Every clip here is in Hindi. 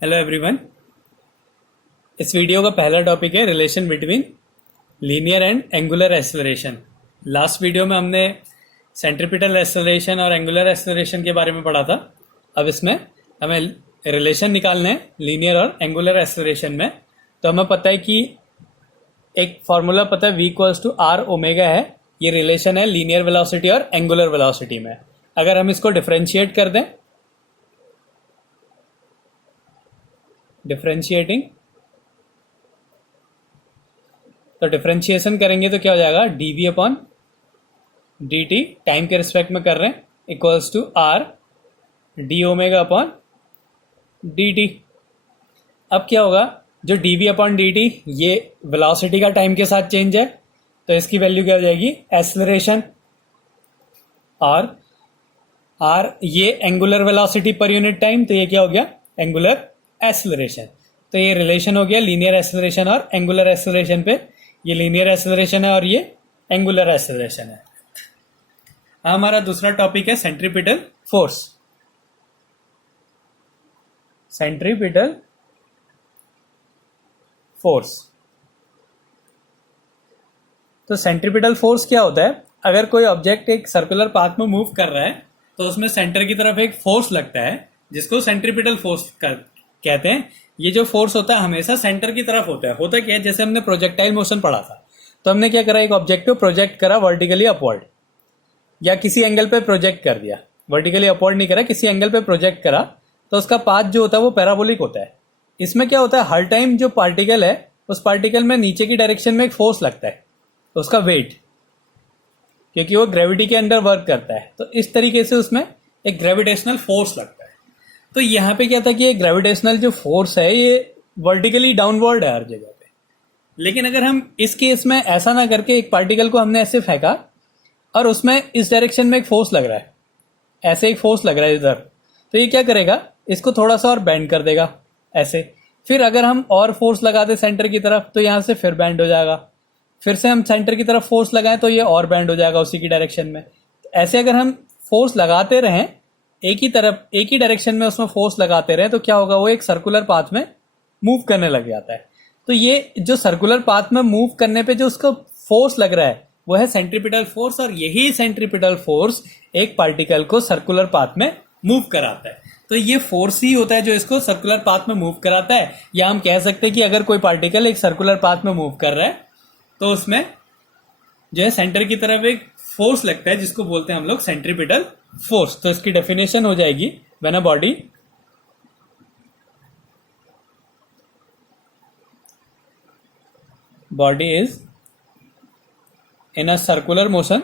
Hello everyone. इस वीडियो का पहला टॉपिक है relation between linear and angular acceleration. Last video में हमने सेंट्रीपिटल एक्सेलरेशन और एंगुलर एक्सेलरेशन के बारे में पढ़ा था। अब इसमें हमें रिलेशन निकालने हैं लीनियर और एंगुलर एक्सेलरेशन में। तो हमें पता है कि एक फॉर्मूला पता है, v equals to r omega है। ये रिलेशन है लीनियर वेलोसिटी और एंगुलर वेलोसिटी में। अगर हम इसको डिफरेंशिएट कर दें, डिफरेंशिएटिंग, तो डिफरेंशिएशन करेंगे तो क्या हो जाएगा, d v upon d t, time के रिस्पेक्ट में कर रहे हैं, equals to r d omega upon d t. अब क्या होगा, जो d v upon d t ये वेलोसिटी का टाइम के साथ चेंज है, तो इसकी वैल्यू क्या हो जाएगी, एक्सेलरेशन। और आर ये angular velocity per unit time, तो ये क्या हो गया, एंगुलर एक्सेलरेशन। तो ये रिलेशन हो गया लीनियर एक्सेलरेशन और एंगुलर एक्सेलरेशन पे। ये लीनियर एक्सेलरेशन है और ये एंगुलर एक्सेलरेशन है। हमारा दूसरा टॉपिक है सेंट्रीपिटल फोर्स। Centripetal force. तो सेंट्रीपिटल फोर्स क्या होता है, अगर कोई ऑब्जेक्ट एक सर्कुलर पाथ में मूव कर रहा है तो उसमें सेंटर की तरफ एक फोर्स लगता है जिसको सेंट्रीपिटल फोर्स कहते हैं। ये जो फोर्स होता है हमेशा सेंटर की तरफ होता है। होता क्या है, जैसे हमने प्रोजेक्टाइल मोशन पढ़ा था, तो हमने क्या करा, एक ऑब्जेक्ट को प्रोजेक्ट करा वर्टिकली अपवर्ड, या किसी एंगल पे प्रोजेक्ट कर दिया। वर्टिकली अपवर्ड नहीं करा, किसी एंगल पे प्रोजेक्ट करा, तो उसका पाथ जो होता है वो पैराबोलिक होता है। इसमें क्या होता है, हर टाइम जो पार्टिकल है उस पार्टिकल में नीचे की डायरेक्शन में एक फोर्स लगता है, उसका वेट, क्योंकि वो ग्रेविटी के अंडर वर्क करता है। तो इस तरीके से उसमें एक ग्रेविटेशनल फोर्स लगता है। तो यहाँ पे क्या था कि ग्रेविटेशनल जो फोर्स है ये वर्टिकली डाउनवर्ड है हर जगह पे। लेकिन अगर हम इस केस में ऐसा ना करके एक पार्टिकल को हमने ऐसे फेंका और उसमें इस डायरेक्शन में एक फोर्स लग रहा है, ऐसे एक फोर्स लग रहा है इधर, तो ये क्या करेगा, इसको थोड़ा सा और बेंड कर देगा ऐसे। फिर अगर हम और फोर्स लगा दे सेंटर की तरफ तो यहाँ से फिर बेंड हो जाएगा। फिर से हम सेंटर की तरफ फोर्स लगाएं तो ये और बेंड हो जाएगा उसी की डायरेक्शन में। ऐसे अगर हम फोर्स लगाते रहें एक ही तरफ, एक ही डायरेक्शन में उसमें फोर्स लगाते रहे, तो क्या होगा, वो एक सर्कुलर पाथ में मूव करने लग जाता है। तो ये जो सर्कुलर पाथ में मूव करने पे जो उसका फोर्स लग रहा है वो है सेंट्रीपिटल फोर्स। और यही सेंट्रीपिटल फोर्स एक पार्टिकल को सर्कुलर पाथ में मूव कराता है। तो ये फोर्स ही होता है जो इसको सर्कुलर पाथ में मूव कराता है। या हम कह सकते हैं कि अगर कोई पार्टिकल एक सर्कुलर पाथ में मूव कर रहा है तो उसमें जो है सेंटर की तरफ एक फोर्स लगता है जिसको बोलते हैं हम लोग सेंट्रीपिटल फोर्स। तो इसकी डेफिनेशन हो जाएगी, when a body is in a circular motion,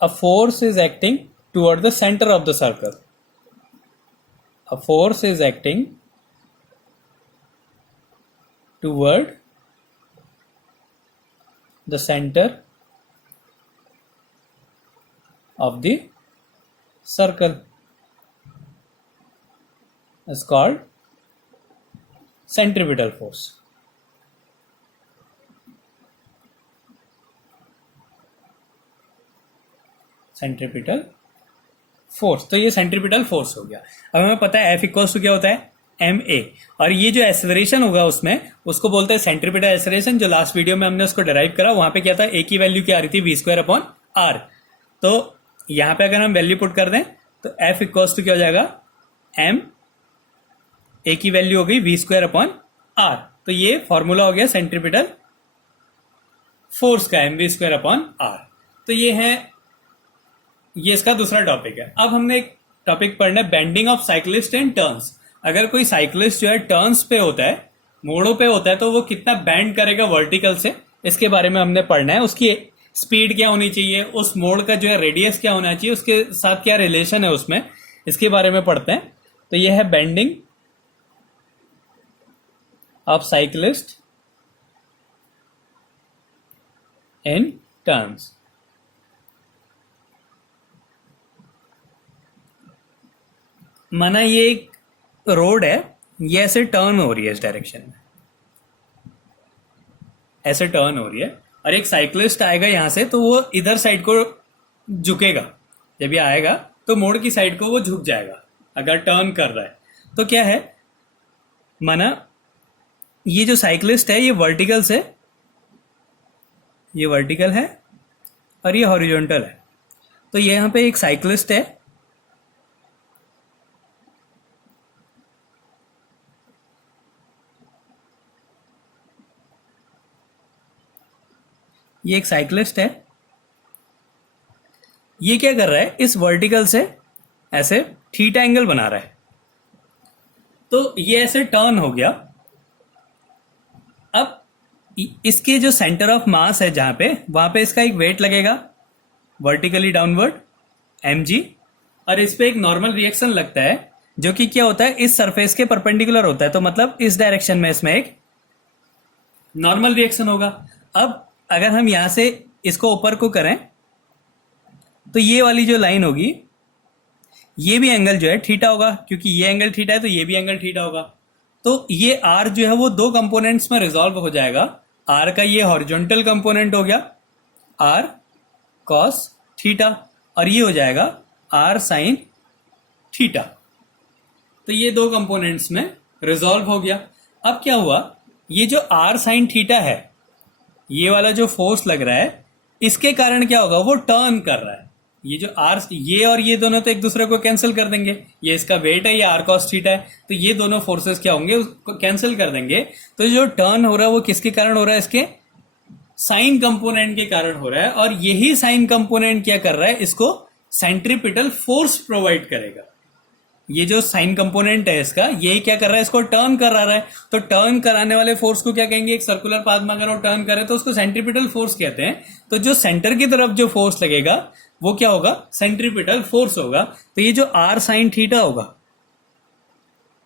a force is acting toward the center of the circle. A force is acting toward the center of the circle is called centripetal force. Centripetal force. तो ये सेंट्रीपिटल फोर्स हो गया। अब हमें पता है F इक्वल्स टू क्या होता है, ma। और ये जो एक्सेलरेशन होगा उसमें उसको बोलते हैं सेंट्रीपिटल एक्सेलरेशन। जो लास्ट वीडियो में हमने उसको डिराइव करा, वहां पे क्या था, a की वैल्यू क्या आ रही थी, v स्क्वायर अपॉन आर। तो यहां पे अगर हम वैल्यू पुट कर दें तो F इक्वल्स टू क्या हो जाएगा, m, a की वैल्यू हो गई v स्क्वायर अपॉन आर। तो ये फॉर्मूला हो गया सेंट्रीपिटल फोर्स का, mv स्क्वायर अपॉन आर। तो ये इसका दूसरा टॉपिक है। अब हमने एक टॉपिक पढ़ना है, bending of cyclist and turns. अगर कोई साइक्लिस्ट जो है टर्न्स पे होता है, मोड़ों पे होता है, तो वो कितना बेंड करेगा वर्टिकल से, इसके बारे में हमने पढ़ना है। उसकी स्पीड क्या होनी चाहिए, उस मोड़ का जो है रेडियस क्या होना चाहिए, उसके साथ क्या रिलेशन है उसमें, इसके बारे में पढ़ते हैं। तो ये है bending of cyclist in turns. माना ये एक रोड है, ये ऐसे टर्न हो रही है, इस डायरेक्शन में ऐसे टर्न हो रही है, और एक साइक्लिस्ट आएगा यहां से तो वो इधर साइड को झुकेगा, जब ये आएगा तो मोड़ की साइड को वो झुक जाएगा अगर टर्न कर रहा है। तो क्या है, माना ये जो साइक्लिस्ट है ये वर्टिकल से, ये वर्टिकल है और ये हॉरिजॉन्टल है। तो ये यहाँ पे एक साइक्लिस्ट है, ये एक साइक्लिस्ट है, ये क्या कर रहा है, इस वर्टिकल से ऐसे थीटा एंगल बना रहा है। तो ये ऐसे टर्न हो गया। अब इसके जो सेंटर ऑफ मास है जहां पे, वहां पे इसका एक वेट लगेगा वर्टिकली डाउनवर्ड mg, और इस पे एक नॉर्मल रिएक्शन लगता है जो कि क्या होता है, इस सरफेस के परपेंडिकुलर होता है। तो मतलब इस डायरेक्शन में इसमें एक नॉर्मल रिएक्शन होगा। अब अगर हम यहां से इसको ऊपर को करें तो ये वाली जो लाइन होगी, ये भी एंगल जो है थीटा होगा, क्योंकि ये एंगल थीटा है तो ये भी एंगल थीटा होगा। तो ये r जो है वो दो कंपोनेंट्स में रिजॉल्व हो जाएगा। r का ये हॉरिजॉन्टल कंपोनेंट हो गया r cos थीटा, और ये हो जाएगा r sin थीटा। तो ये दो कंपोनेंट्स में रिजॉल्व हो गया। अब क्या हुआ, ये जो r sin थीटा है, ये वाला जो फोर्स लग रहा है, इसके कारण क्या होगा, वो टर्न कर रहा है। ये जो r, ये और ये दोनों तो एक दूसरे को कैंसिल कर देंगे, ये इसका वेट है, ये r cos थीटा है, तो ये दोनों फोर्सेस क्या होंगे, उसको कैंसिल कर देंगे। तो जो टर्न हो रहा है वो किसके कारण हो रहा है, इसके साइन कंपोनेंट के कारण हो रहा है। और यही साइन कंपोनेंट क्या कर रहा है, इसको सेंट्रीपिटल फोर्स प्रोवाइड करेगा। ये जो साइन कंपोनेंट है इसका, यही क्या कर रहा है, इसको टर्न करा रहा है। तो टर्न कराने वाले फोर्स को क्या कहेंगे, एक सर्कुलर पाथ में अगर वो टर्न करे तो उसको सेंट्रीपिटल फोर्स कहते हैं। तो जो सेंटर की तरफ जो फोर्स लगेगा वो क्या होगा, सेंट्रीपिटल फोर्स होगा। तो ये जो r sin थीटा होगा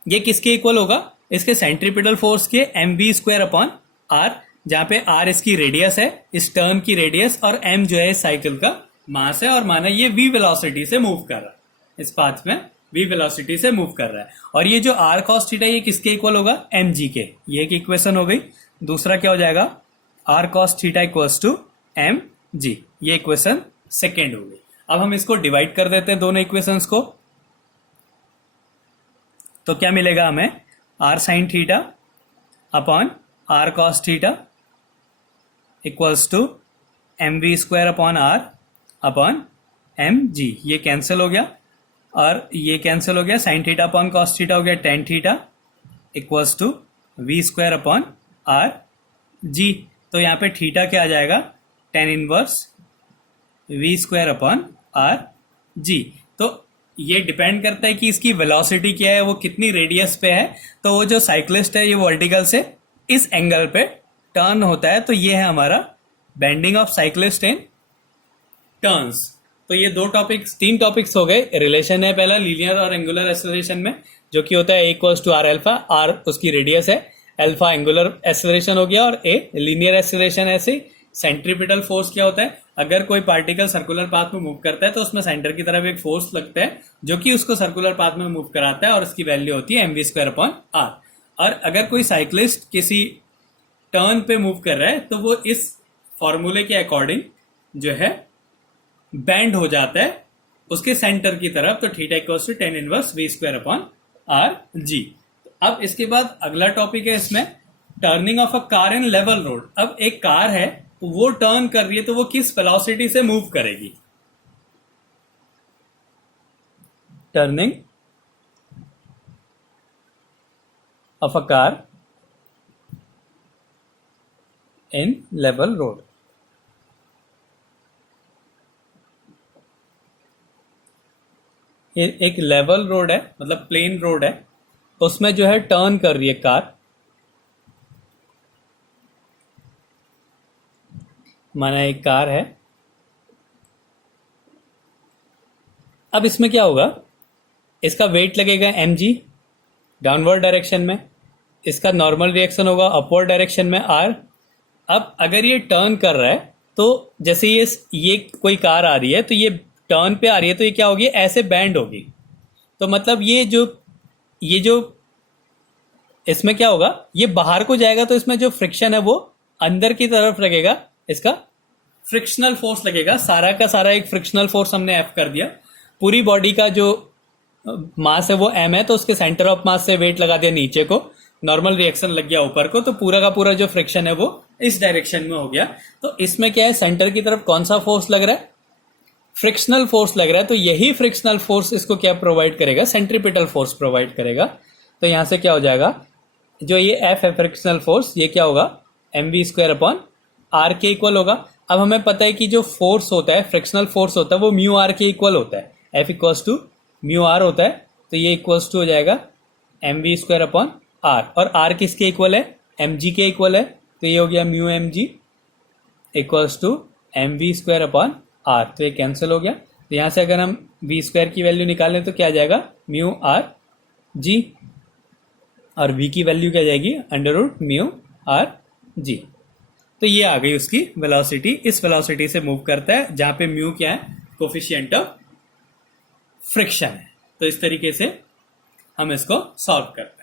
ये किसके इक्वल होगा, इसके सेंट्रीपिटल फोर्स के mv स्क्वायर अपॉन r, जहां पे r इसकी रेडियस है, इस टर्न की रेडियस, और m जो है इस साइकिल का मास है। और माना ये v वेलोसिटी से मूव कर रहा है, इस पाथ में v वेलोसिटी से मूव कर रहा है। और ये जो r cos थीटा ये किसके इक्वल होगा, mg के। ये एक इक्वेशन हो गई। दूसरा क्या हो जाएगा, r cos theta equals to mg, ये इक्वेशन सेकेंड हो गई। अब हम इसको डिवाइड कर देते हैं दोनों इक्वेशंस को। तो क्या मिलेगा हमें, r sin theta upon r cos theta equals to mv square upon r upon mg। ये कैंसिल हो गया और ये कैंसिल हो गया। Sine theta upon cos theta हो गया tan theta equals to v square upon r g। तो यहाँ पे थीटा क्या आ जाएगा, tan inverse v square upon r g। तो ये डिपेंड करता है कि इसकी वेलोसिटी क्या है, वो कितनी रेडियस पे है। तो वो जो साइक्लिस्ट है ये वर्टिकल से इस एंगल पे टर्न होता है। तो ये है हमारा bending of cyclist in turns. तो ये दो टॉपिक्स, तीन टॉपिक्स हो गए। रिलेशन है पहला लीनियर और एंगुलर एक्सेलरेशन में, जो कि होता है equals to r alpha, r उसकी रेडियस है, अल्फा एंगुलर एक्सेलरेशन हो गया, और a लीनियर एक्सेलरेशन। ऐसे सेंट्रीपिटल फोर्स क्या होता है, अगर कोई पार्टिकल सर्कुलर पाथ में मूव करता है तो उसमें सेंटर की तरफ एक फोर्स लगता है जो कि उसको सर्कुलर पाथ में मूव कराता है, और उसकी वैल्यू होती है mv स्क्वायर अपॉन r। और अगर कोई साइक्लिस्ट किसी टर्न पे मूव कर रहा है तो वो इस फॉर्मूले के अकॉर्डिंग जो है बैंड हो जाता है उसके सेंटर की तरफ। तो theta equals to tan inverse v square upon r g। अब इसके बाद अगला टॉपिक है इसमें turning of a car in level road. अब एक कार है, वो टर्न कर रही है, तो वो किस वेलोसिटी से मूव करेगी। Turning of a car in level road. एक लेवल रोड है, मतलब प्लेन रोड है, उसमें जो है टर्न कर रही है कार। माना एक कार है। अब इसमें क्या होगा, इसका वेट लगेगा mg डाउनवर्ड डायरेक्शन में, इसका नॉर्मल रिएक्शन होगा अपवर्ड डायरेक्शन में r। अब अगर ये टर्न कर रहा है तो जैसे ये कोई कार आ रही है तो ये टर्न पे आ रही है, तो ये क्या होगी, ऐसे बैंड होगी। तो मतलब ये जो इसमें क्या होगा, ये बाहर को जाएगा तो इसमें जो फ्रिक्शन है वो अंदर की तरफ लगेगा इसका फ्रिक्शनल फोर्स लगेगा, सारा का सारा एक फ्रिक्शनल फोर्स हमने एफ कर दिया, पूरी बॉडी का जो मास है वो एम है, तो उसके सेंटर ऑफ मास से वेट लगा दिया नीचे को, नॉर्मल रिएक्शन लग गया ऊपर को, तो पूरा का पूरा जो फ्रिक्शन है वो इस डायरेक्शन में हो गया। तो इसमें क्या है, सेंटर की तरफ कौन सा फोर्स लग रहा है, फ्रिक्शनल फोर्स लग रहा है, तो यही फ्रिक्शनल फोर्स इसको क्या प्रोवाइड करेगा, सेंट्रीपिटल फोर्स प्रोवाइड करेगा। तो यहां से क्या हो जाएगा, जो ये एफ है फ्रिक्शनल फोर्स, ये क्या होगा, m v square upon r के इक्वल होगा। अब हमें पता है कि जो फोर्स होता है, फ्रिक्शनल फोर्स होता है, वो म्यू आर के इक्वल होता है, f equals to mu r होता है, तो ये इक्वल्स टू हो जाएगा m v square upon r, और आर किसके इक्वल है, एम जी के इक्वल है, तो ये हो गया mu m g equals to m v square upon r, तो ये कैंसिल हो गया। तो यहां से अगर हम वी स्क्वायर की वैल्यू निकालें तो क्या आ जाएगा, म्यू आर जी, और v की वैल्यू क्या जाएगी, under root mu r g. तो ये आ गई उसकी वेलोसिटी, इस वेलोसिटी से मूव करता है, जहां पे म्यू क्या है, कोफिशिएंट ऑफ फ्रिक्शन है। तो इस तरीके से हम इसको सॉल्व करते हैं।